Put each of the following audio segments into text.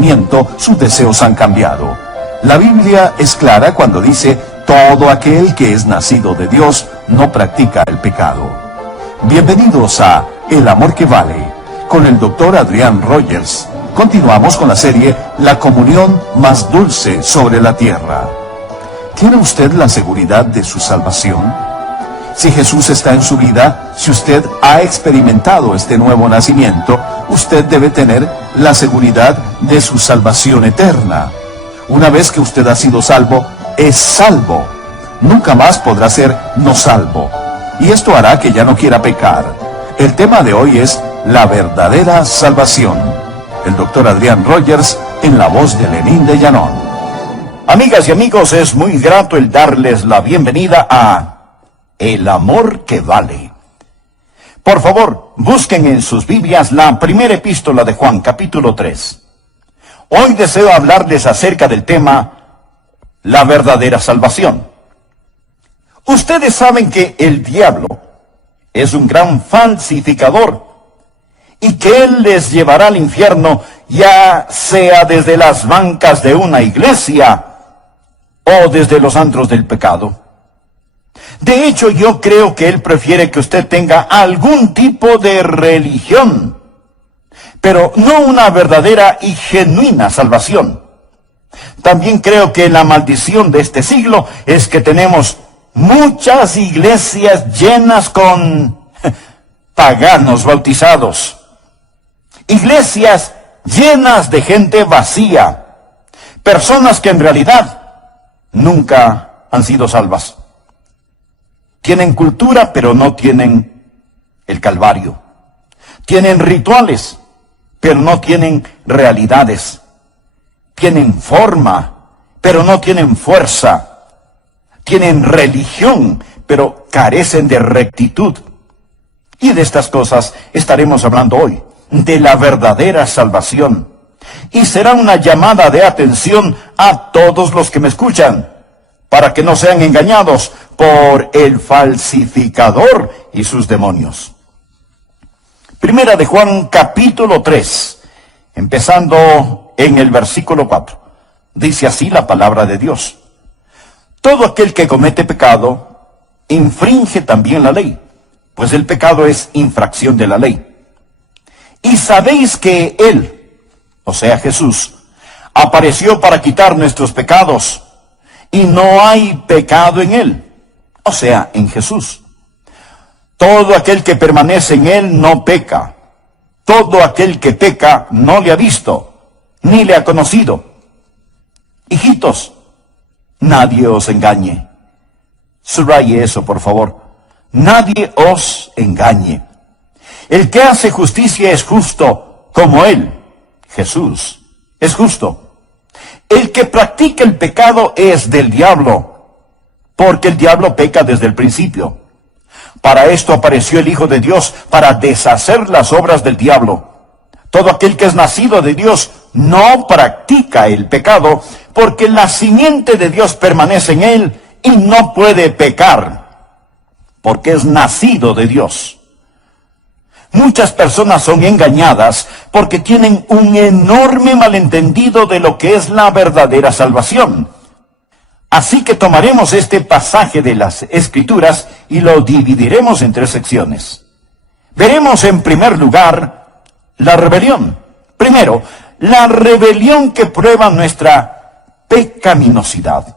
nacimiento, sus deseos han cambiado. La Biblia es clara cuando dice, todo aquel que es nacido de Dios no practica el pecado. Bienvenidos a El Amor que Vale, con el Dr. Adrián Rogers. Continuamos con la serie La comunión más dulce sobre la tierra. ¿Tiene usted la seguridad de su salvación? Si Jesús está en su vida, si usted ha experimentado este nuevo nacimiento, usted debe tener la seguridad de su salvación eterna. Una vez que usted ha sido salvo, es salvo. Nunca más podrá ser no salvo. Y esto hará que ya no quiera pecar. El tema de hoy es la verdadera salvación. El Dr. Adrián Rogers, en la voz de Lenín de Llanón. Amigas y amigos, es muy grato el darles la bienvenida a El Amor que Vale. Por favor, busquen en sus Biblias la primera epístola de Juan, capítulo 3. Hoy deseo hablarles acerca del tema la verdadera salvación. Ustedes saben que el diablo es un gran falsificador y que él les llevará al infierno, ya sea desde las bancas de una iglesia o desde los antros del pecado. De hecho, yo creo que él prefiere que usted tenga algún tipo de religión, pero no una verdadera y genuina salvación. También creo que la maldición de este siglo es que tenemos muchas iglesias llenas con paganos bautizados. Iglesias llenas de gente vacía. Personas que en realidad nunca han sido salvas. Tienen cultura, pero no tienen el Calvario. Tienen rituales, pero no tienen realidades. Tienen forma, pero no tienen fuerza. Tienen religión, pero carecen de rectitud. Y de estas cosas estaremos hablando hoy, de la verdadera salvación. Y será una llamada de atención a todos los que me escuchan, para que no sean engañados por el falsificador y sus demonios. Primera de Juan, capítulo 3, empezando en el versículo 4. Dice así la palabra de Dios. Todo aquel que comete pecado, infringe también la ley, pues el pecado es infracción de la ley. Y sabéis que Él, o sea Jesús, apareció para quitar nuestros pecados, y no hay pecado en Él, o sea, en Jesús. Todo aquel que permanece en Él no peca. Todo aquel que peca no le ha visto, ni le ha conocido. Hijitos, nadie os engañe. Subraye eso, por favor. Nadie os engañe. El que hace justicia es justo, como Él, Jesús, es justo. El que practica el pecado es del diablo, porque el diablo peca desde el principio. Para esto apareció el Hijo de Dios, para deshacer las obras del diablo. Todo aquel que es nacido de Dios no practica el pecado, porque la simiente de Dios permanece en él y no puede pecar, porque es nacido de Dios. Muchas personas son engañadas porque tienen un enorme malentendido de lo que es la verdadera salvación. Así que tomaremos este pasaje de las Escrituras y lo dividiremos en 3 secciones. Veremos en primer lugar la rebelión. Primero, la rebelión que prueba nuestra pecaminosidad.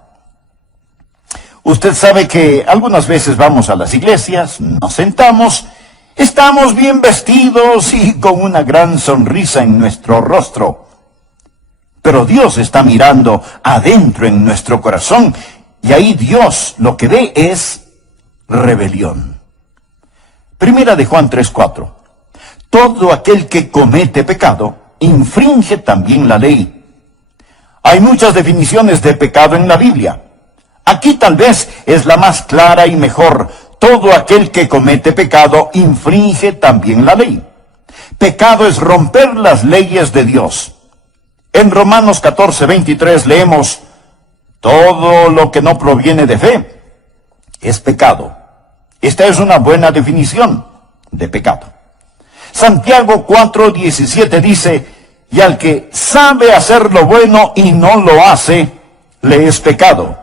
Usted sabe que algunas veces vamos a las iglesias, nos sentamos, estamos bien vestidos y con una gran sonrisa en nuestro rostro. Pero Dios está mirando adentro en nuestro corazón y ahí Dios lo que ve es rebelión. Primera de Juan 3:4. Todo aquel que comete pecado infringe también la ley. Hay muchas definiciones de pecado en la Biblia. Aquí tal vez es la más clara y mejor. Todo aquel que comete pecado infringe también la ley. Pecado es romper las leyes de Dios. En Romanos 14:23 leemos, todo lo que no proviene de fe es pecado. Esta es una buena definición de pecado. Santiago 4:17 dice, Y al que sabe hacer lo bueno y no lo hace, le es pecado.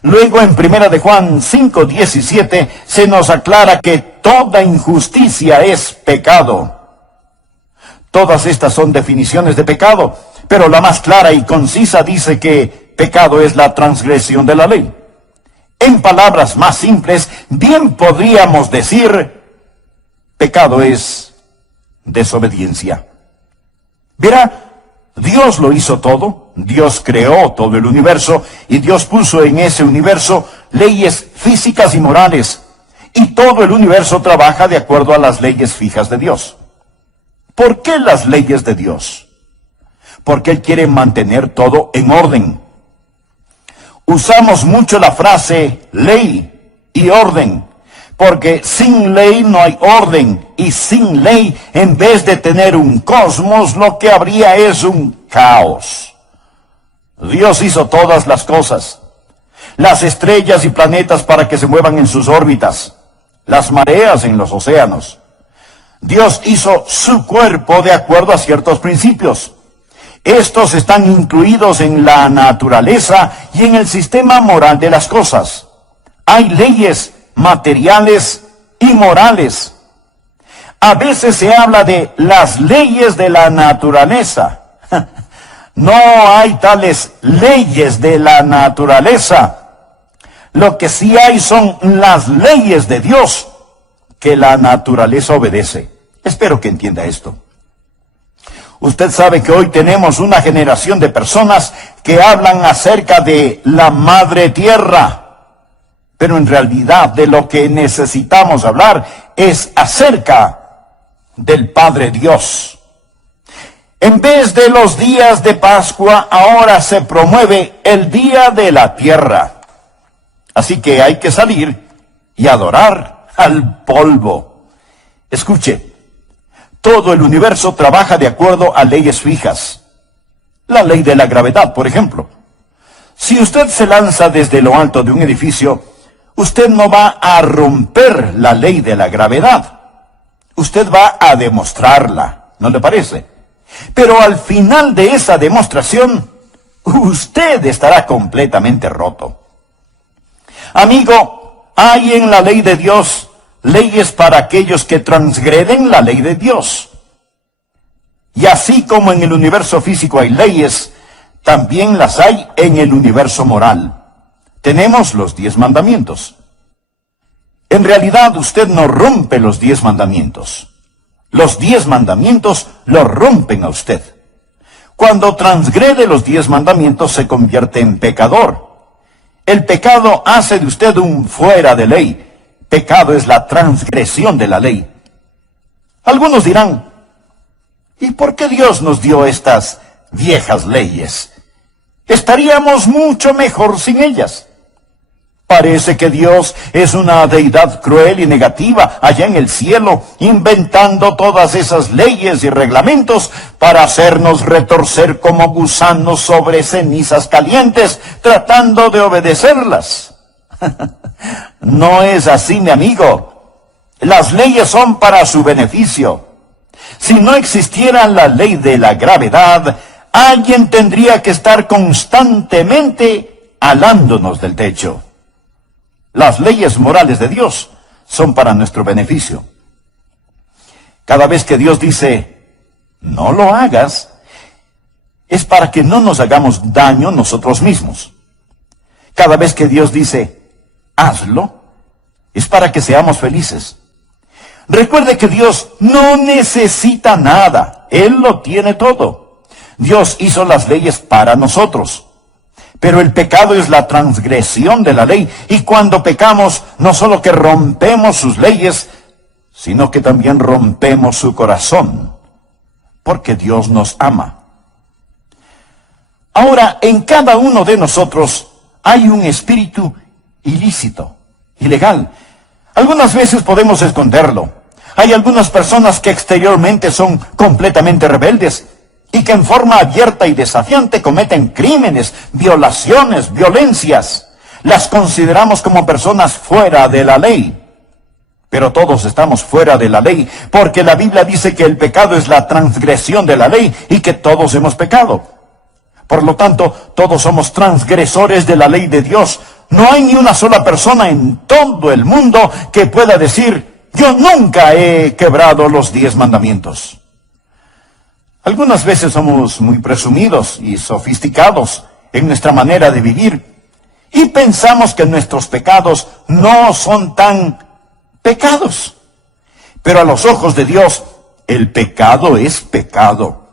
Luego en 1 de Juan 5:17 se nos aclara que toda injusticia es pecado. Todas estas son definiciones de pecado, pero la más clara y concisa dice que pecado es la transgresión de la ley. En palabras más simples, bien podríamos decir, pecado es desobediencia. Verá, Dios lo hizo todo, Dios creó todo el universo y Dios puso en ese universo leyes físicas y morales. Y todo el universo trabaja de acuerdo a las leyes fijas de Dios. ¿Por qué las leyes de Dios? Porque Él quiere mantener todo en orden. Usamos mucho la frase ley y orden, porque sin ley no hay orden, y sin ley, en vez de tener un cosmos, lo que habría es un caos. Dios hizo todas las cosas, las estrellas y planetas para que se muevan en sus órbitas, las mareas en los océanos. Dios hizo su cuerpo de acuerdo a ciertos principios. Estos están incluidos en la naturaleza y en el sistema moral de las cosas. Hay leyes materiales y morales. A veces se habla de las leyes de la naturaleza. No hay tales leyes de la naturaleza. Lo que sí hay son las leyes de Dios que la naturaleza obedece. Espero que entienda esto. Usted sabe que hoy tenemos una generación de personas que hablan acerca de la madre tierra. Pero en realidad de lo que necesitamos hablar es acerca del Padre Dios. En vez de los días de Pascua, ahora se promueve el Día de la Tierra. Así que hay que salir y adorar al polvo. Escuche, todo el universo trabaja de acuerdo a leyes fijas. La ley de la gravedad, por ejemplo. Si usted se lanza desde lo alto de un edificio, usted no va a romper la ley de la gravedad. Usted va a demostrarla, ¿no le parece? Pero al final de esa demostración, usted estará completamente roto. Amigo, hay en la ley de Dios leyes para aquellos que transgreden la ley de Dios. Y así como en el universo físico hay leyes, también las hay en el universo moral. Tenemos los 10 mandamientos. En realidad usted no rompe los 10 mandamientos. Los 10 mandamientos lo rompen a usted. Cuando transgrede los 10 mandamientos se convierte en pecador. El pecado hace de usted un fuera de ley. Pecado es la transgresión de la ley. Algunos dirán, ¿y por qué Dios nos dio estas viejas leyes? Estaríamos mucho mejor sin ellas. Parece que Dios es una deidad cruel y negativa allá en el cielo, inventando todas esas leyes y reglamentos para hacernos retorcer como gusanos sobre cenizas calientes, tratando de obedecerlas. No es así, mi amigo. Las leyes son para su beneficio. Si no existiera la ley de la gravedad, alguien tendría que estar constantemente alándonos del techo. Las leyes morales de Dios son para nuestro beneficio. Cada vez que Dios dice, no lo hagas, es para que no nos hagamos daño nosotros mismos. Cada vez que Dios dice, hazlo, es para que seamos felices. Recuerde que Dios no necesita nada. Él lo tiene todo. Dios hizo las leyes para nosotros. Pero el pecado es la transgresión de la ley. Y cuando pecamos, no solo que rompemos sus leyes, sino que también rompemos su corazón. Porque Dios nos ama. Ahora, en cada uno de nosotros hay un espíritu ilícito, ilegal. Algunas veces podemos esconderlo. Hay algunas personas que exteriormente son completamente rebeldes y que en forma abierta y desafiante cometen crímenes, violaciones, violencias. Las consideramos como personas fuera de la ley. Pero todos estamos fuera de la ley, porque la Biblia dice que el pecado es la transgresión de la ley y que todos hemos pecado. Por lo tanto, todos somos transgresores de la ley de Dios. No hay ni una sola persona en todo el mundo que pueda decir: yo nunca he quebrado los 10 mandamientos. Algunas veces somos muy presumidos y sofisticados en nuestra manera de vivir y pensamos que nuestros pecados no son tan pecados. Pero a los ojos de Dios, el pecado es pecado.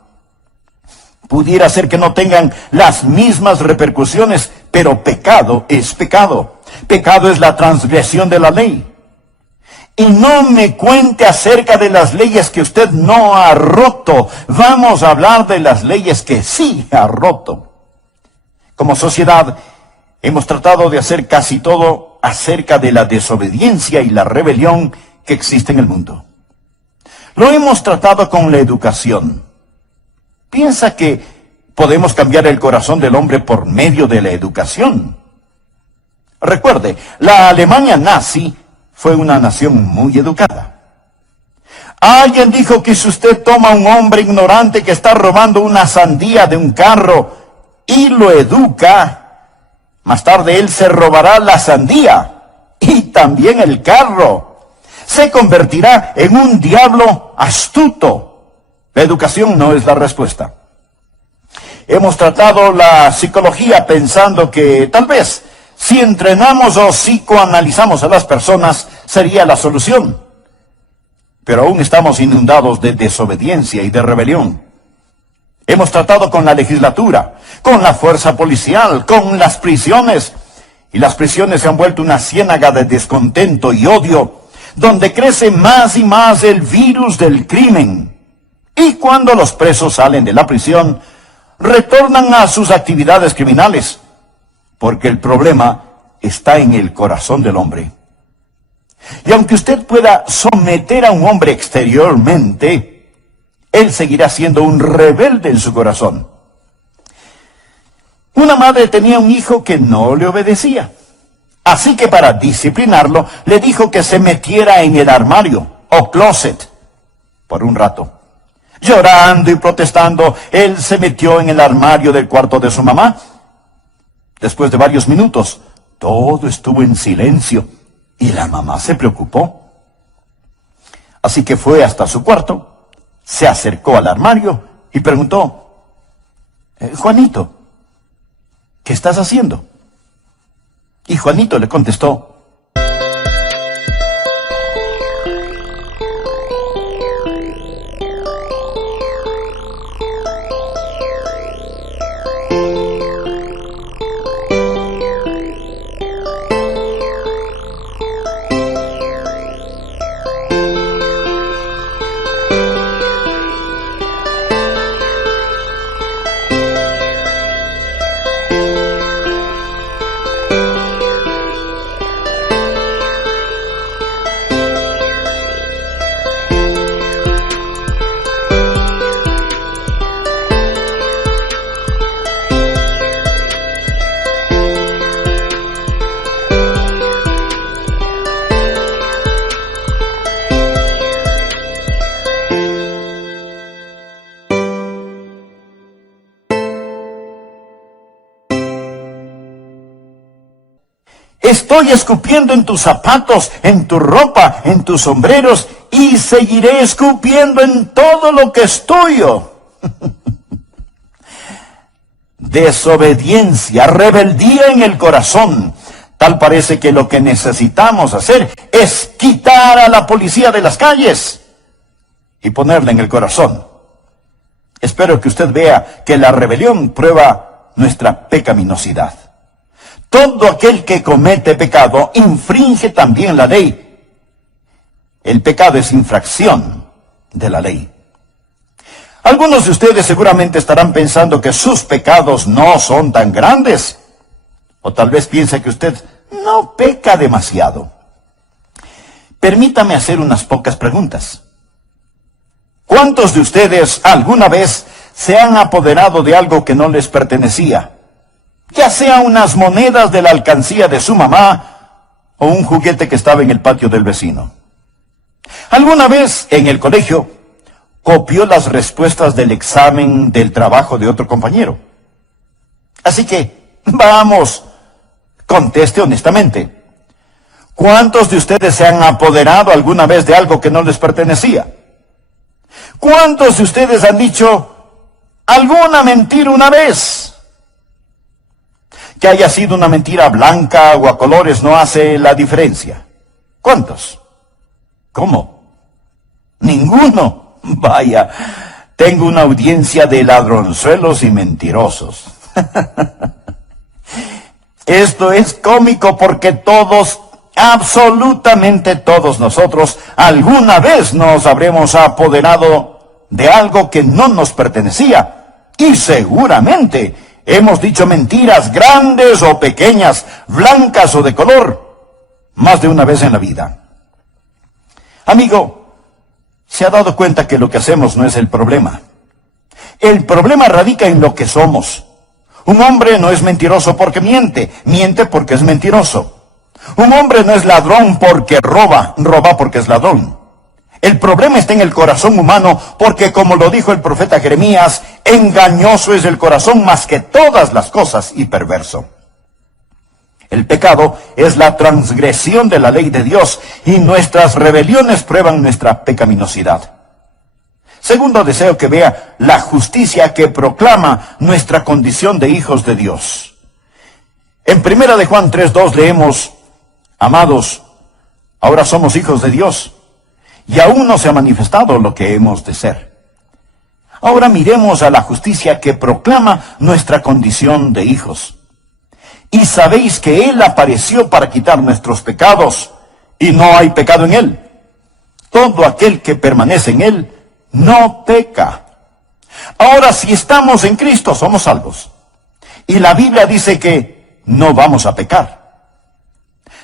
Pudiera ser que no tengan las mismas repercusiones, pero pecado es pecado. Pecado es la transgresión de la ley. Y no me cuente acerca de las leyes que usted no ha roto. Vamos a hablar de las leyes que sí ha roto. Como sociedad, hemos tratado de hacer casi todo acerca de la desobediencia y la rebelión que existe en el mundo. Lo hemos tratado con la educación. ¿Piensa que podemos cambiar el corazón del hombre por medio de la educación? Recuerde, la Alemania nazi fue una nación muy educada. Alguien dijo que si usted toma a un hombre ignorante que está robando una sandía de un carro y lo educa, más tarde él se robará la sandía y también el carro. Se convertirá en un diablo astuto. La educación no es la respuesta. Hemos tratado la psicología pensando que tal vez si entrenamos o psicoanalizamos a las personas sería la solución. Pero aún estamos inundados de desobediencia y de rebelión. Hemos tratado con la legislatura, con la fuerza policial, con las prisiones. Y las prisiones se han vuelto una ciénaga de descontento y odio, donde crece más y más el virus del crimen. Y cuando los presos salen de la prisión, retornan a sus actividades criminales, porque el problema está en el corazón del hombre. Y aunque usted pueda someter a un hombre exteriormente, él seguirá siendo un rebelde en su corazón. Una madre tenía un hijo que no le obedecía. Así que para disciplinarlo, le dijo que se metiera en el armario o closet por un rato. Llorando y protestando, él se metió en el armario del cuarto de su mamá. Después de varios minutos, todo estuvo en silencio y la mamá se preocupó. Así que fue hasta su cuarto, se acercó al armario y preguntó: Juanito, ¿qué estás haciendo? Y Juanito le contestó: estoy escupiendo en tus zapatos, en tu ropa, en tus sombreros, y seguiré escupiendo en todo lo que es tuyo. Desobediencia, rebeldía en el corazón. Tal parece que lo que necesitamos hacer es quitar a la policía de las calles y ponerla en el corazón. Espero que usted vea que la rebelión prueba nuestra pecaminosidad. Todo aquel que comete pecado infringe también la ley. El pecado es infracción de la ley. Algunos de ustedes seguramente estarán pensando que sus pecados no son tan grandes. O tal vez piense que usted no peca demasiado. Permítame hacer unas pocas preguntas. ¿Cuántos de ustedes alguna vez se han apoderado de algo que no les pertenecía? Ya sea unas monedas de la alcancía de su mamá o un juguete que estaba en el patio del vecino. ¿Alguna vez en el colegio copió las respuestas del examen del trabajo de otro compañero? Así que, vamos, conteste honestamente. ¿Cuántos de ustedes se han apoderado alguna vez de algo que no les pertenecía? ¿Cuántos de ustedes han dicho alguna mentira una vez? Que haya sido una mentira blanca o a colores no hace la diferencia. ¿Cuántos? ¿Cómo? Ninguno. Vaya, tengo una audiencia de ladronzuelos y mentirosos. Esto es cómico porque todos, absolutamente todos nosotros, alguna vez nos habremos apoderado de algo que no nos pertenecía. Y seguramente hemos dicho mentiras grandes o pequeñas, blancas o de color, más de una vez en la vida. Amigo, ¿se ha dado cuenta que lo que hacemos no es el problema? El problema radica en lo que somos. Un hombre no es mentiroso porque miente, miente porque es mentiroso. Un hombre no es ladrón porque roba, roba porque es ladrón. El problema está en el corazón humano porque, como lo dijo el profeta Jeremías, engañoso es el corazón más que todas las cosas y perverso. El pecado es la transgresión de la ley de Dios y nuestras rebeliones prueban nuestra pecaminosidad. Segundo, deseo que vea la justicia que proclama nuestra condición de hijos de Dios. En 1 de Juan 3:2 leemos: amados, ahora somos hijos de Dios, y aún no se ha manifestado lo que hemos de ser. Ahora miremos a la justicia que proclama nuestra condición de hijos. Y sabéis que Él apareció para quitar nuestros pecados, y no hay pecado en Él. Todo aquel que permanece en Él no peca. Ahora, si estamos en Cristo, somos salvos. Y la Biblia dice que no vamos a pecar.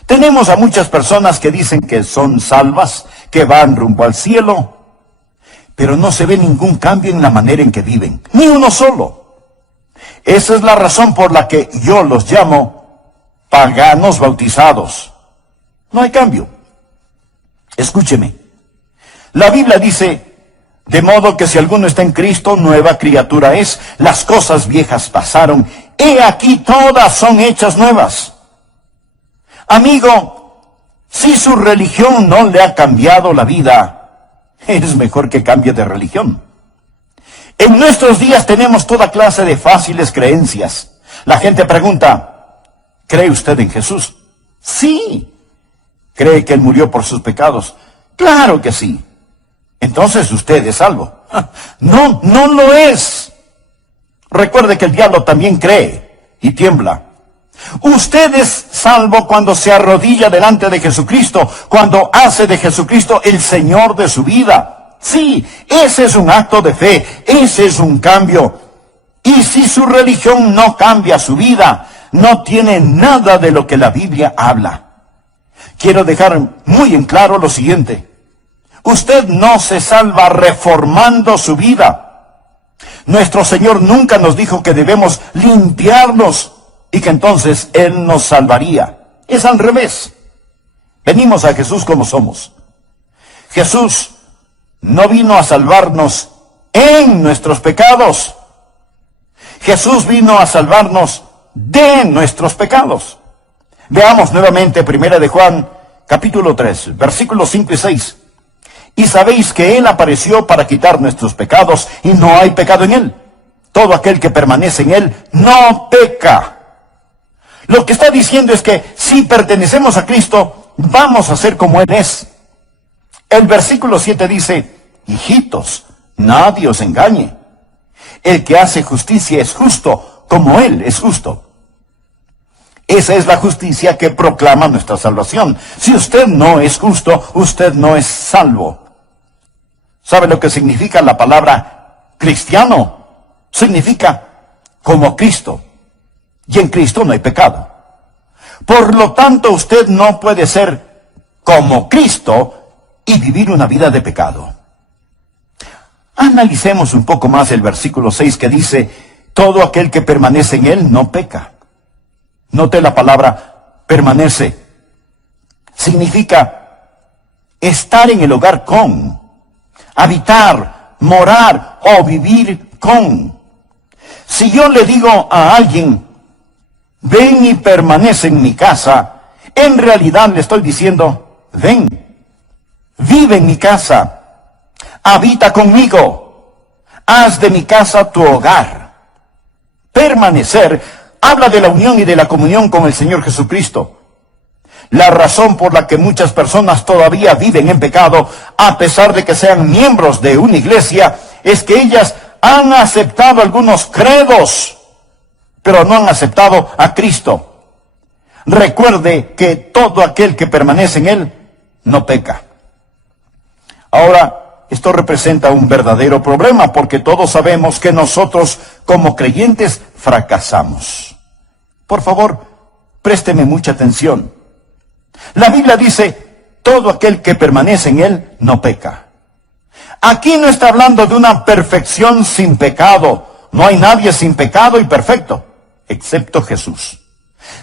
Tenemos a muchas personas que dicen que son salvas, que van rumbo al cielo, pero no se ve ningún cambio en la manera en que viven, ni uno solo. Esa es la razón por la que yo los llamo paganos bautizados. No hay cambio. Escúcheme. La Biblia dice: de modo que si alguno está en Cristo, nueva criatura es. Las cosas viejas pasaron, he aquí todas son hechas nuevas. Amigo, si su religión no le ha cambiado la vida, es mejor que cambie de religión. En nuestros días tenemos toda clase de fáciles creencias. La gente pregunta: ¿cree usted en Jesús? Sí. ¿Cree que Él murió por sus pecados? Claro que sí. Entonces usted es salvo. No, no lo es. Recuerde que el diablo también cree y tiembla. Usted es salvo cuando se arrodilla delante de Jesucristo, cuando hace de Jesucristo el Señor de su vida. Sí, ese es un acto de fe, ese es un cambio. Y si su religión no cambia su vida, no tiene nada de lo que la Biblia habla. Quiero dejar muy en claro lo siguiente: usted no se salva reformando su vida. Nuestro Señor nunca nos dijo que debemos limpiarnos y que entonces Él nos salvaría. Es al revés. Venimos a Jesús como somos. Jesús no vino a salvarnos en nuestros pecados. Jesús vino a salvarnos de nuestros pecados. Veamos nuevamente 1 de Juan, capítulo 3, versículos 5 y 6. Y sabéis que Él apareció para quitar nuestros pecados, y no hay pecado en Él. Todo aquel que permanece en Él no peca. Lo que está diciendo es que si pertenecemos a Cristo, vamos a ser como Él es. El versículo 7 dice: hijitos, nadie os engañe. El que hace justicia es justo, como Él es justo. Esa es la justicia que proclama nuestra salvación. Si usted no es justo, usted no es salvo. ¿Sabe lo que significa la palabra cristiano? Significa como Cristo. Y en Cristo no hay pecado. Por lo tanto, usted no puede ser como Cristo y vivir una vida de pecado. Analicemos un poco más el versículo 6 que dice: todo aquel que permanece en Él no peca. Note la palabra permanece. Significa estar en el hogar con, habitar, morar o vivir con. Si yo le digo a alguien, ven y permanece en mi casa, en realidad le estoy diciendo, ven, vive en mi casa, habita conmigo, haz de mi casa tu hogar. Permanecer habla de la unión y de la comunión con el Señor Jesucristo. La razón por la que muchas personas todavía viven en pecado, a pesar de que sean miembros de una iglesia, es que ellas han aceptado algunos credos, pero no han aceptado a Cristo. Recuerde que todo aquel que permanece en Él no peca. Ahora, esto representa un verdadero problema, porque todos sabemos que nosotros como creyentes fracasamos. Por favor, présteme mucha atención. La Biblia dice, todo aquel que permanece en Él no peca. Aquí no está hablando de una perfección sin pecado. No hay nadie sin pecado y perfecto, excepto Jesús.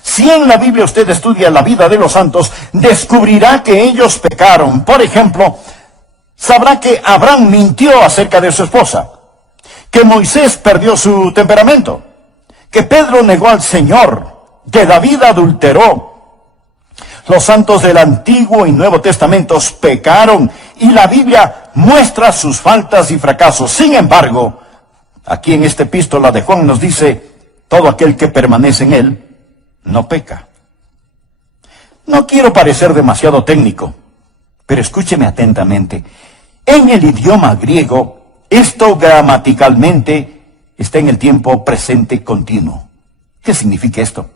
Si en la Biblia usted estudia la vida de los santos, descubrirá que ellos pecaron. Por ejemplo, sabrá que Abraham mintió acerca de su esposa, que Moisés perdió su temperamento, que Pedro negó al Señor, que David adulteró. Los santos del Antiguo y Nuevo Testamentos pecaron y la Biblia muestra sus faltas y fracasos. Sin embargo, aquí en esta epístola de Juan nos dice, todo aquel que permanece en Él no peca. No quiero parecer demasiado técnico, pero escúcheme atentamente. En el idioma griego, esto gramaticalmente está en el tiempo presente continuo. ¿Qué significa esto?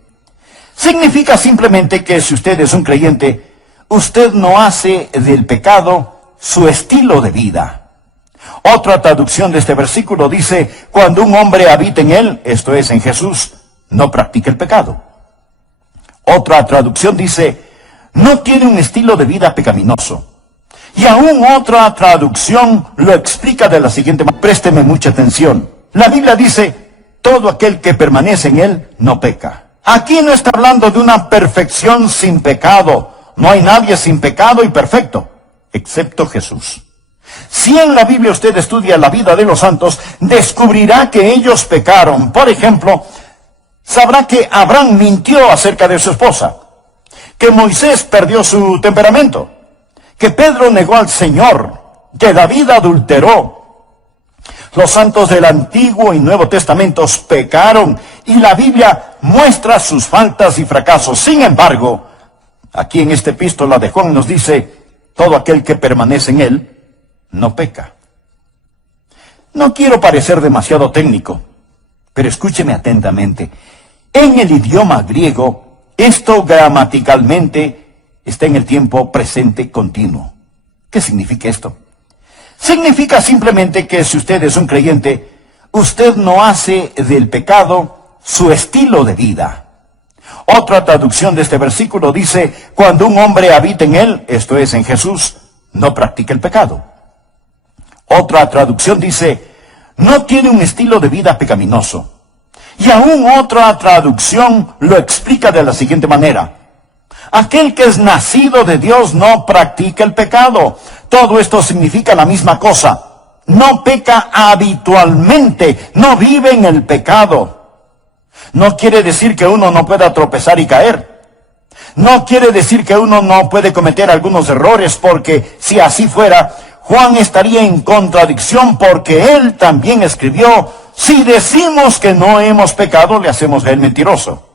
Significa simplemente que si usted es un creyente, usted no hace del pecado su estilo de vida. Otra traducción de este versículo dice, cuando un hombre habita en Él, esto es en Jesús, no practica el pecado. Otra traducción dice, no tiene un estilo de vida pecaminoso. Y aún otra traducción lo explica de la siguiente manera. Présteme mucha atención. La Biblia dice, todo aquel que permanece en Él no peca. Aquí no está hablando de una perfección sin pecado. No hay nadie sin pecado y perfecto, excepto Jesús. Si en la Biblia usted estudia la vida de los santos, descubrirá que ellos pecaron. Por ejemplo, sabrá que Abraham mintió acerca de su esposa, que Moisés perdió su temperamento, que Pedro negó al Señor, que David adulteró. Los santos del Antiguo y Nuevo Testamentos pecaron y la Biblia muestra sus faltas y fracasos. Sin embargo, aquí en esta epístola de Juan nos dice, todo aquel que permanece en Él no peca. No quiero parecer demasiado técnico, pero escúcheme atentamente. En el idioma griego, esto gramaticalmente está en el tiempo presente continuo. ¿Qué significa esto? Significa simplemente que si usted es un creyente, usted no hace del pecado su estilo de vida. Otra traducción de este versículo dice, cuando un hombre habita en Él, esto es en Jesús, no practica el pecado. Otra traducción dice, no tiene un estilo de vida pecaminoso. Y aún otra traducción lo explica de la siguiente manera. Aquel que es nacido de Dios no practica el pecado. Todo esto significa la misma cosa. No peca habitualmente, no vive en el pecado. No quiere decir que uno no pueda tropezar y caer. No quiere decir que uno no puede cometer algunos errores, porque si así fuera, Juan estaría en contradicción, porque él también escribió, si decimos que no hemos pecado, le hacemos a él mentiroso.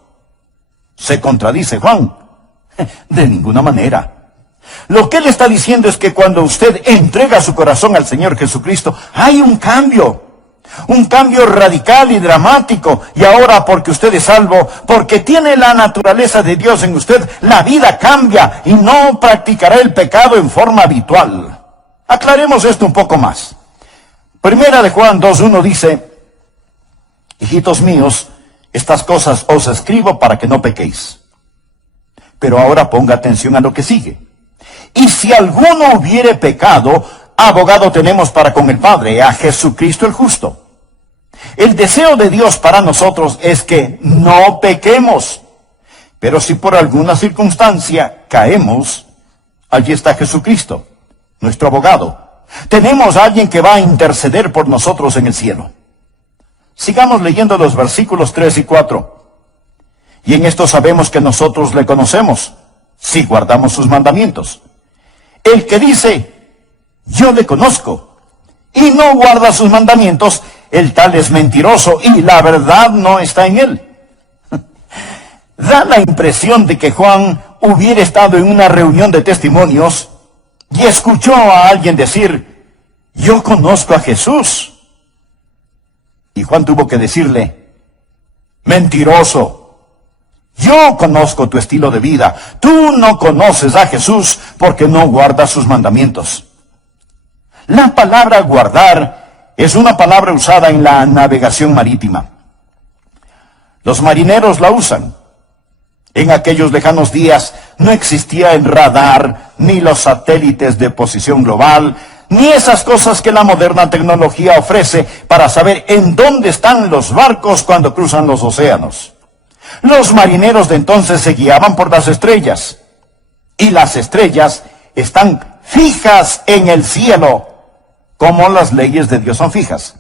¿Se contradice Juan? De ninguna manera. Lo que él está diciendo es que cuando usted entrega su corazón al Señor Jesucristo, hay un cambio radical y dramático. Y ahora, porque usted es salvo, porque tiene la naturaleza de Dios en usted, la vida cambia y no practicará el pecado en forma habitual. Aclaremos esto un poco más. Primera de Juan 2:1 dice, hijitos míos, estas cosas os escribo para que no pequéis. Pero ahora ponga atención a lo que sigue. Y si alguno hubiere pecado, abogado tenemos para con el Padre, a Jesucristo el justo. El deseo de Dios para nosotros es que no pequemos. Pero si por alguna circunstancia caemos, allí está Jesucristo, nuestro abogado. Tenemos a alguien que va a interceder por nosotros en el cielo. Sigamos leyendo los versículos 3 y 4. Y en esto sabemos que nosotros le conocemos, si guardamos sus mandamientos. El que dice, yo le conozco, y no guarda sus mandamientos, el tal es mentiroso, y la verdad no está en él. Da la impresión de que Juan hubiera estado en una reunión de testimonios y escuchó a alguien decir, yo conozco a Jesús. Y Juan tuvo que decirle, mentiroso, yo conozco tu estilo de vida. Tú no conoces a Jesús porque no guardas sus mandamientos. La palabra guardar es una palabra usada en la navegación marítima. Los marineros la usan. En aquellos lejanos días no existía el radar, ni los satélites de posición global, ni esas cosas que la moderna tecnología ofrece para saber en dónde están los barcos cuando cruzan los océanos. Los marineros de entonces se guiaban por las estrellas, y las estrellas están fijas en el cielo, como las leyes de Dios son fijas.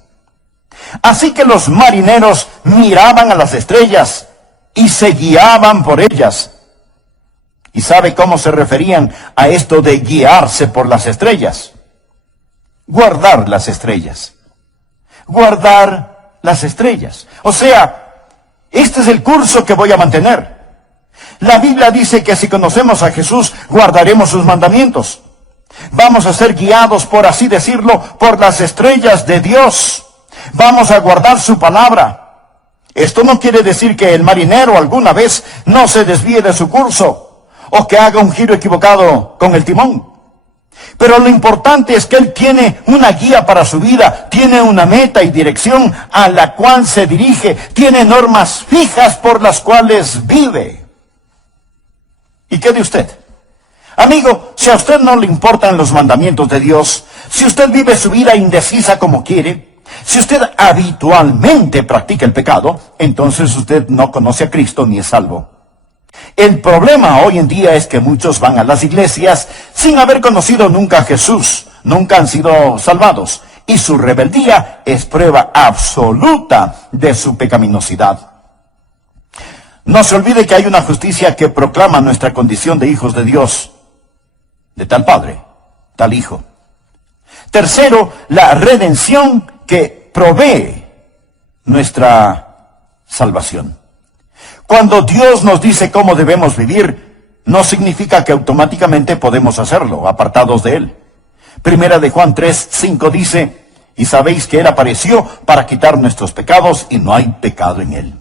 Así que los marineros miraban a las estrellas y se guiaban por ellas. ¿Y sabe cómo se referían a esto de guiarse por las estrellas? Guardar las estrellas. Guardar las estrellas. O sea, este es el curso que voy a mantener. La Biblia dice que si conocemos a Jesús, guardaremos sus mandamientos. Vamos a ser guiados, por así decirlo, por las estrellas de Dios. Vamos a guardar su palabra. Esto no quiere decir que el marinero alguna vez no se desvíe de su curso o que haga un giro equivocado con el timón. Pero lo importante es que él tiene una guía para su vida, tiene una meta y dirección a la cual se dirige, tiene normas fijas por las cuales vive. ¿Y qué de usted? Amigo, si a usted no le importan los mandamientos de Dios, si usted vive su vida indecisa como quiere, si usted habitualmente practica el pecado, entonces usted no conoce a Cristo ni es salvo. El problema hoy en día es que muchos van a las iglesias sin haber conocido nunca a Jesús, nunca han sido salvados, y su rebeldía es prueba absoluta de su pecaminosidad. No se olvide que hay una justicia que proclama nuestra condición de hijos de Dios, de tal Padre, tal Hijo. Tercero, la redención que provee nuestra salvación. Cuando Dios nos dice cómo debemos vivir, no significa que automáticamente podemos hacerlo, apartados de Él. Primera de Juan 3:5 dice, y sabéis que Él apareció para quitar nuestros pecados y no hay pecado en Él.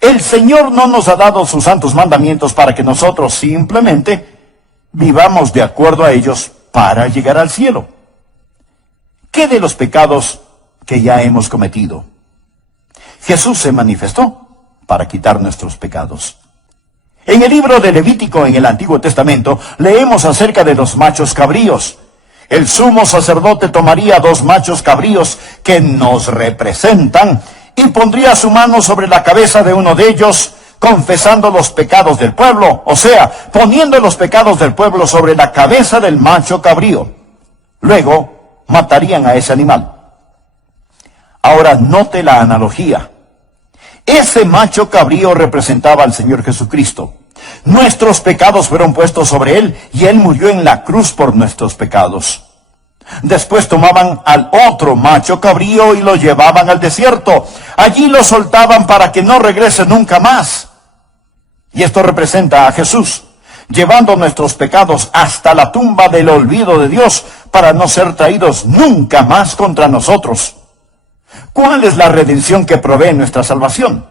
El Señor no nos ha dado sus santos mandamientos para que nosotros simplemente vivamos de acuerdo a ellos para llegar al cielo. ¿Qué de los pecados que ya hemos cometido? Jesús se manifestó para quitar nuestros pecados. En el libro de Levítico, en el Antiguo Testamento, leemos acerca de los machos cabríos. El sumo sacerdote tomaría 2 machos cabríos que nos representan y pondría su mano sobre la cabeza de uno de ellos, confesando los pecados del pueblo, o sea, poniendo los pecados del pueblo sobre la cabeza del macho cabrío. Luego, matarían a ese animal. Ahora, note la analogía. Ese macho cabrío representaba al Señor Jesucristo. Nuestros pecados fueron puestos sobre Él y Él murió en la cruz por nuestros pecados. Después tomaban al otro macho cabrío y lo llevaban al desierto. Allí lo soltaban para que no regrese nunca más. Y esto representa a Jesús, llevando nuestros pecados hasta la tumba del olvido de Dios para no ser traídos nunca más contra nosotros. ¿Cuál es la redención que provee nuestra salvación?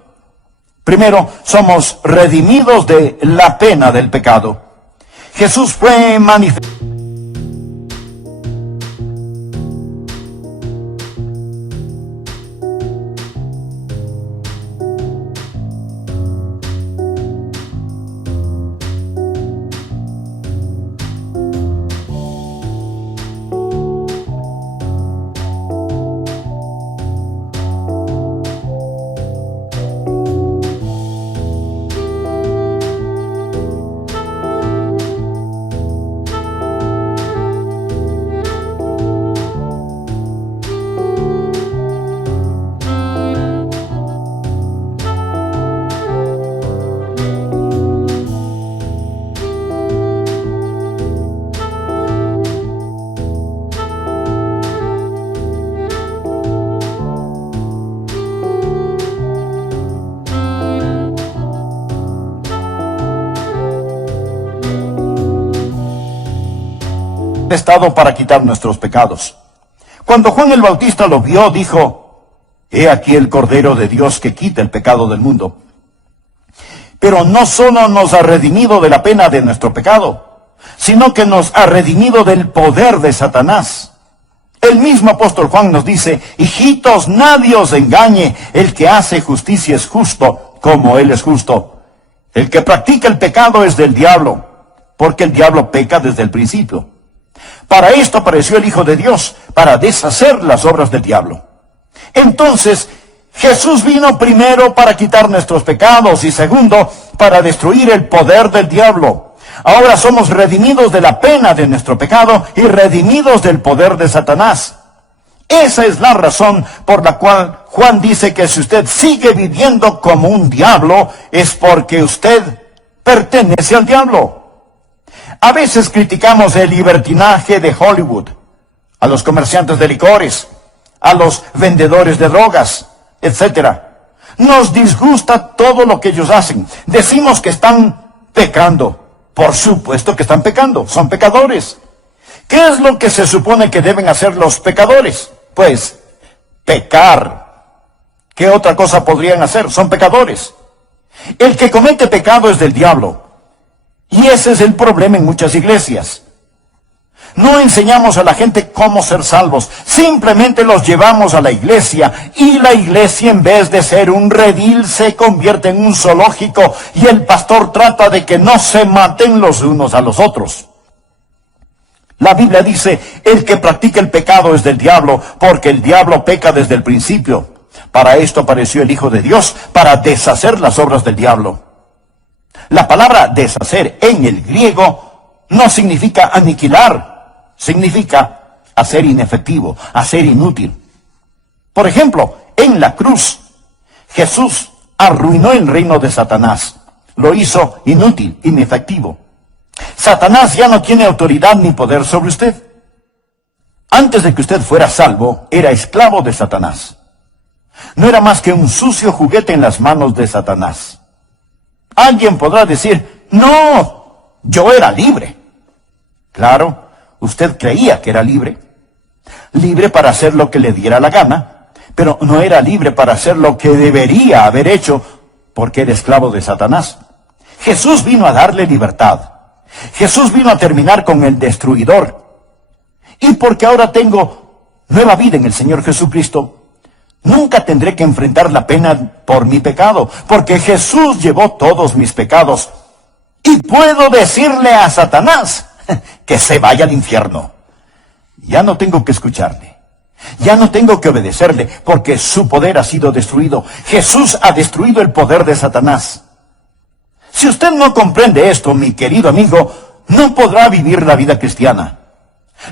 Primero, somos redimidos de la pena del pecado. Jesús fue manifestado. estado para quitar nuestros pecados. Cuando Juan el Bautista lo vio, dijo: he aquí el Cordero de Dios que quita el pecado del mundo. Pero no solo nos ha redimido de la pena de nuestro pecado, sino que nos ha redimido del poder de Satanás. El mismo apóstol Juan nos dice: hijitos, nadie os engañe, el que hace justicia es justo, como él es justo. El que practica el pecado es del diablo, porque el diablo peca desde el principio. Para esto apareció el Hijo de Dios, para deshacer las obras del diablo. Entonces, Jesús vino primero para quitar nuestros pecados y segundo, para destruir el poder del diablo. Ahora somos redimidos de la pena de nuestro pecado y redimidos del poder de Satanás. Esa es la razón por la cual Juan dice que si usted sigue viviendo como un diablo, es porque usted pertenece al diablo. A veces criticamos el libertinaje de Hollywood, a los comerciantes de licores, a los vendedores de drogas, etc. Nos disgusta todo lo que ellos hacen. Decimos que están pecando. Por supuesto que están pecando, son pecadores. ¿Qué es lo que se supone que deben hacer los pecadores? Pues, pecar. ¿Qué otra cosa podrían hacer? Son pecadores. El que comete pecado es del diablo. Y ese es el problema en muchas iglesias. No enseñamos a la gente cómo ser salvos. Simplemente los llevamos a la iglesia. Y la iglesia, en vez de ser un redil, se convierte en un zoológico. Y el pastor trata de que no se maten los unos a los otros. La Biblia dice: el que practica el pecado es del diablo, porque el diablo peca desde el principio. Para esto apareció el Hijo de Dios, para deshacer las obras del diablo. La palabra deshacer en el griego no significa aniquilar. Significa hacer inefectivo, hacer inútil. Por ejemplo, en la cruz, Jesús arruinó el reino de Satanás. Lo hizo inútil, inefectivo. Satanás ya no tiene autoridad ni poder sobre usted. Antes de que usted fuera salvo, era esclavo de Satanás. No era más que un sucio juguete en las manos de Satanás. Alguien podrá decir: no, yo era libre. Claro. Usted creía que era libre. Libre para hacer lo que le diera la gana, pero no era libre para hacer lo que debería haber hecho, porque era esclavo de Satanás. Jesús vino a darle libertad. Jesús vino a terminar con el destruidor. Y porque ahora tengo nueva vida en el Señor Jesucristo, nunca tendré que enfrentar la pena por mi pecado, porque Jesús llevó todos mis pecados. Y puedo decirle a Satanás que se vaya al infierno. Ya no tengo que escucharle. Ya no tengo que obedecerle, porque su poder ha sido destruido. Jesús ha destruido el poder de Satanás. Si usted no comprende esto, mi querido amigo, no podrá vivir la vida cristiana.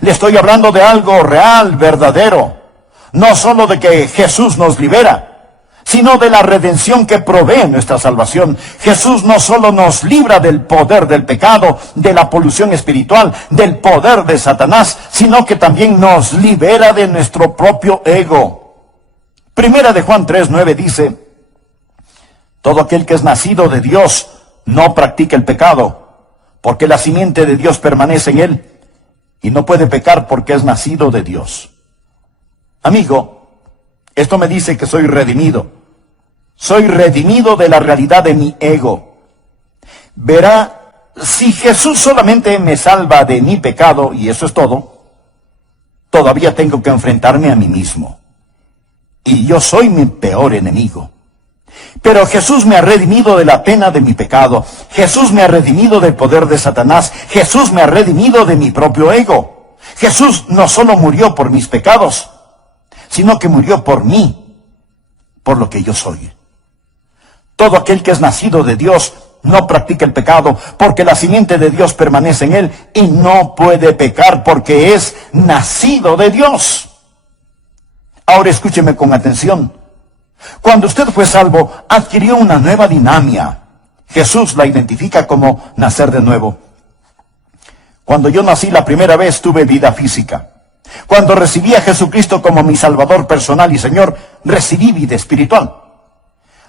Le estoy hablando de algo real, verdadero. No solo de que Jesús nos libera, sino de la redención que provee nuestra salvación. Jesús no solo nos libra del poder del pecado, de la polución espiritual, del poder de Satanás, sino que también nos libera de nuestro propio ego. Primera de Juan 3:9 dice: todo aquel que es nacido de Dios no practica el pecado, porque la simiente de Dios permanece en él, y no puede pecar porque es nacido de Dios. Amigo, esto me dice que soy redimido. Soy redimido de la realidad de mi ego. Verá, si Jesús solamente me salva de mi pecado, y eso es todo, todavía tengo que enfrentarme a mí mismo. Y yo soy mi peor enemigo. Pero Jesús me ha redimido de la pena de mi pecado. Jesús me ha redimido del poder de Satanás. Jesús me ha redimido de mi propio ego. Jesús no solo murió por mis pecados, sino que murió por mí, por lo que yo soy. Todo aquel que es nacido de Dios no practica el pecado, porque la simiente de Dios permanece en él, y no puede pecar porque es nacido de Dios. Ahora escúcheme con atención. Cuando usted fue salvo, adquirió una nueva dinámica. Jesús la identifica como nacer de nuevo. Cuando yo nací la primera vez, tuve vida física. Cuando recibí a Jesucristo como mi Salvador personal y Señor, recibí vida espiritual.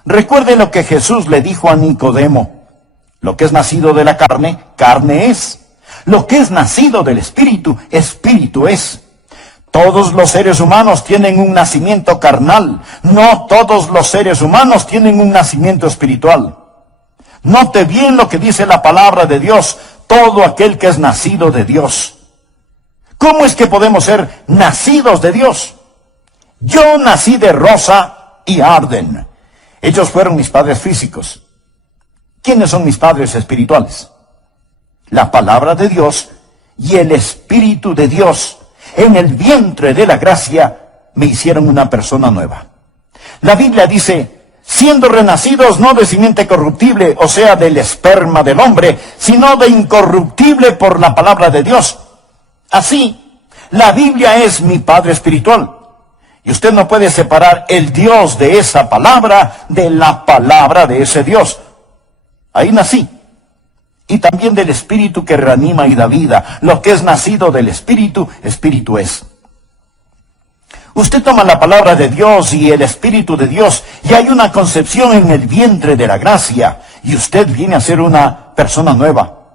Recuerde lo que Jesús le dijo a Nicodemo: lo que es nacido de la carne, carne es. Lo que es nacido del Espíritu, Espíritu es. Todos los seres humanos tienen un nacimiento carnal. No todos los seres humanos tienen un nacimiento espiritual. Note bien lo que dice la palabra de Dios. Todo aquel que es nacido de Dios. ¿Cómo es que podemos ser nacidos de Dios? Yo nací de Rosa y Arden. Ellos fueron mis padres físicos. ¿Quiénes son mis padres espirituales? La palabra de Dios y el Espíritu de Dios en el vientre de la gracia me hicieron una persona nueva. La Biblia dice, siendo renacidos no de simiente corruptible, o sea, del esperma del hombre, sino de incorruptible por la palabra de Dios. Así, la Biblia es mi Padre espiritual. Y usted no puede separar el Dios de esa palabra de la palabra de ese Dios. Ahí nací. Y también del Espíritu que reanima y da vida. Lo que es nacido del Espíritu, Espíritu es. Usted toma la palabra de Dios y el Espíritu de Dios, y hay una concepción en el vientre de la gracia, y usted viene a ser una persona nueva.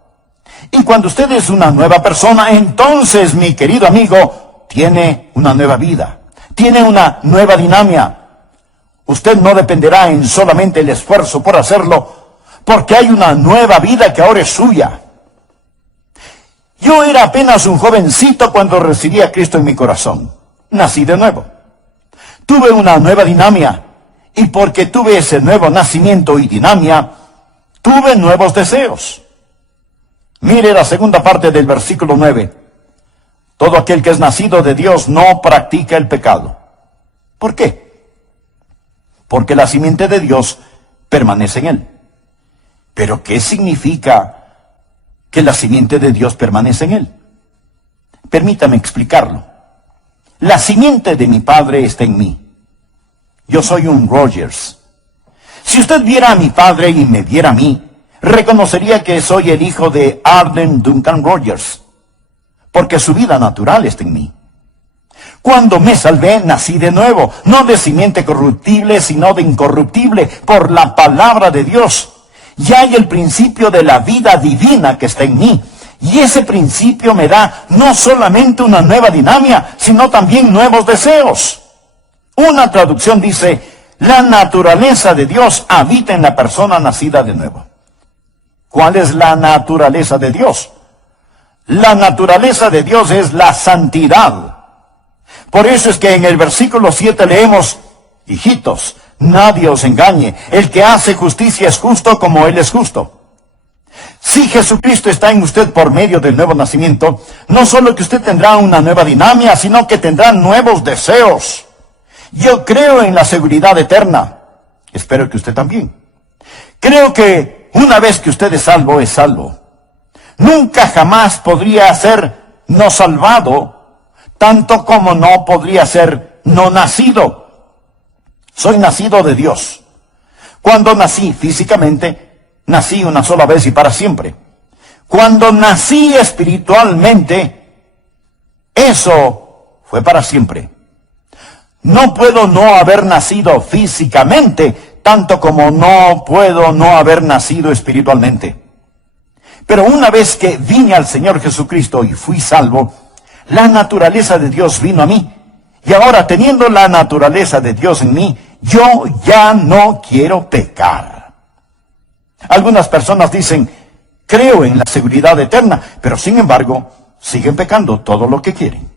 Y cuando usted es una nueva persona, entonces, mi querido amigo, tiene una nueva vida. Tiene una nueva dinámica. Usted no dependerá en solamente el esfuerzo por hacerlo, porque hay una nueva vida que ahora es suya. Yo era apenas un jovencito cuando recibí a Cristo en mi corazón. Nací de nuevo. Tuve una nueva dinámica, y porque tuve ese nuevo nacimiento y dinámica, tuve nuevos deseos. Mire la segunda parte del versículo 9. Todo aquel que es nacido de Dios no practica el pecado. ¿Por qué? Porque la simiente de Dios permanece en él. ¿Pero qué significa que la simiente de Dios permanece en él? Permítame explicarlo. La simiente de mi padre está en mí. Yo soy un Rogers. Si usted viera a mi padre y me viera a mí, reconocería que soy el hijo de Arden Duncan Rogers, porque su vida natural está en mí. Cuando me salvé, nací de nuevo, no de simiente corruptible, sino de incorruptible, por la palabra de Dios. Ya hay el principio de la vida divina que está en mí. Y ese principio me da no solamente una nueva dinámica, sino también nuevos deseos. Una traducción dice, la naturaleza de Dios habita en la persona nacida de nuevo. ¿Cuál es la naturaleza de Dios? La naturaleza de Dios es la santidad. Por eso es que en el versículo 7 leemos, hijitos, nadie os engañe, el que hace justicia es justo como Él es justo. Si Jesucristo está en usted por medio del nuevo nacimiento, no solo que usted tendrá una nueva dinámica, sino que tendrá nuevos deseos. Yo creo en la seguridad eterna. Espero que usted también. Creo que una vez que usted es salvo, es salvo. Nunca jamás podría ser no salvado, tanto como no podría ser no nacido. Soy nacido de Dios. Cuando nací físicamente, nací una sola vez y para siempre. Cuando nací espiritualmente, eso fue para siempre. No puedo no haber nacido físicamente, tanto como no puedo no haber nacido espiritualmente. Pero una vez que vine al Señor Jesucristo y fui salvo, la naturaleza de Dios vino a mí. Y ahora, teniendo la naturaleza de Dios en mí, yo ya no quiero pecar. Algunas personas dicen, creo en la seguridad eterna, pero sin embargo, siguen pecando todo lo que quieren.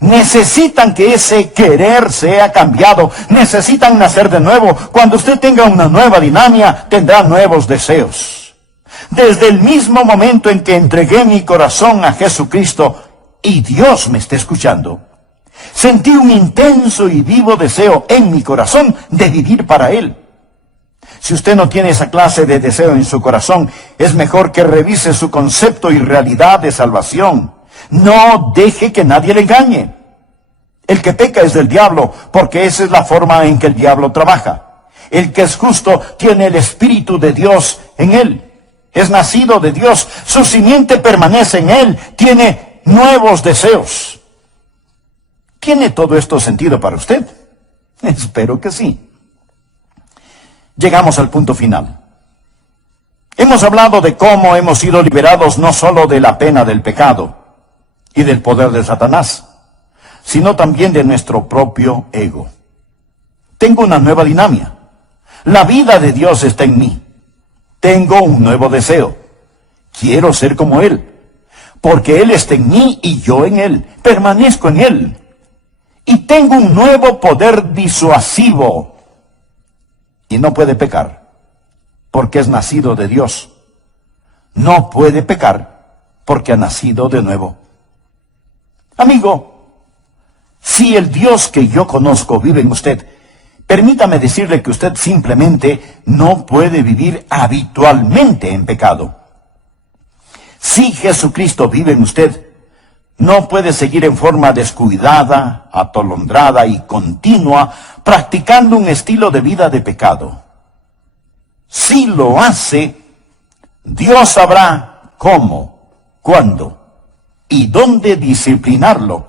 Necesitan que ese querer sea cambiado. Necesitan nacer de nuevo. Cuando usted tenga una nueva dinámica, tendrá nuevos deseos. Desde el mismo momento en que entregué mi corazón a Jesucristo, y Dios me está escuchando, sentí un intenso y vivo deseo en mi corazón de vivir para Él. Si usted no tiene esa clase de deseo en su corazón, es mejor que revise su concepto y realidad de salvación. No deje que nadie le engañe. El que peca es del diablo, porque esa es la forma en que el diablo trabaja. El que es justo tiene el Espíritu de Dios en él. Es nacido de Dios, su simiente permanece en él, tiene nuevos deseos. ¿Tiene todo esto sentido para usted? Espero que sí. Llegamos al punto final. Hemos hemos hablado de cómo hemos sido liberados no solo de la pena del pecado y del poder de Satanás, sino también de nuestro propio ego. Tengo una nueva dinámica. La vida de Dios está en mí. Tengo un nuevo deseo. Quiero ser como Él, porque Él está en mí y yo en Él. Permanezco en Él. Y tengo un nuevo poder disuasivo. Y no puede pecar, porque es nacido de Dios. No puede pecar, porque ha nacido de nuevo. Amigo, si el Dios que yo conozco vive en usted, permítame decirle que usted simplemente no puede vivir habitualmente en pecado. Si Jesucristo vive en usted, no puede seguir en forma descuidada, atolondrada y continua, practicando un estilo de vida de pecado. Si lo hace, Dios sabrá cómo, cuándo y dónde disciplinarlo.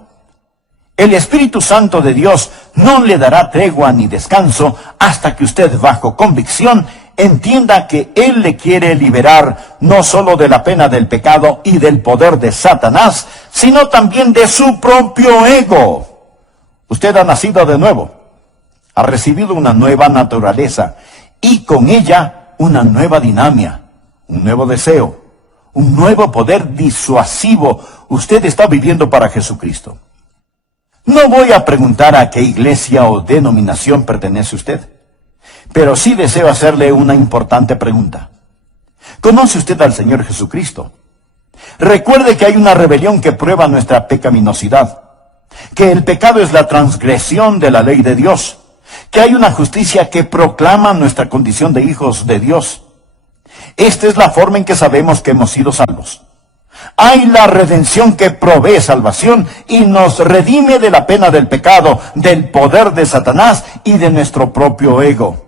El Espíritu Santo de Dios no le dará tregua ni descanso hasta que usted, bajo convicción, entienda que Él le quiere liberar no solo de la pena del pecado y del poder de Satanás, sino también de su propio ego. Usted ha nacido de nuevo, ha recibido una nueva naturaleza y con ella una nueva dinámica, un nuevo deseo, un nuevo poder disuasivo. Usted está viviendo para Jesucristo. No voy a preguntar a qué iglesia o denominación pertenece usted, pero sí deseo hacerle una importante pregunta. ¿Conoce usted al Señor Jesucristo? Recuerde que hay una rebelión que prueba nuestra pecaminosidad, que el pecado es la transgresión de la ley de Dios, que hay una justicia que proclama nuestra condición de hijos de Dios. Esta es la forma en que sabemos que hemos sido salvos. Hay la redención que provee salvación y nos redime de la pena del pecado, del poder de Satanás y de nuestro propio ego.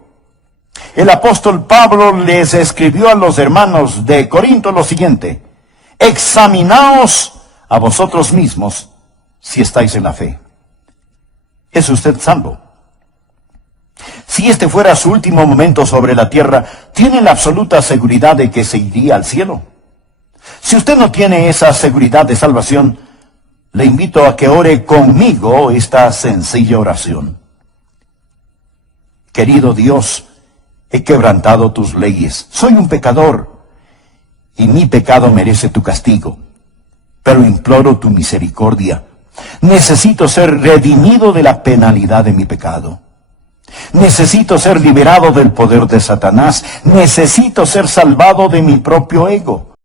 El apóstol Pablo les escribió a los hermanos de Corinto lo siguiente: examinaos a vosotros mismos si estáis en la fe. ¿Es usted salvo? Si este fuera su último momento sobre la tierra, ¿tiene la absoluta seguridad de que se iría al cielo? Si usted no tiene esa seguridad de salvación, le invito a que ore conmigo esta sencilla oración. Querido Dios, he quebrantado tus leyes. Soy un pecador y mi pecado merece tu castigo, pero imploro tu misericordia. Necesito ser redimido de la penalidad de mi pecado. Necesito ser liberado del poder de Satanás. Necesito ser salvado de mi propio ego.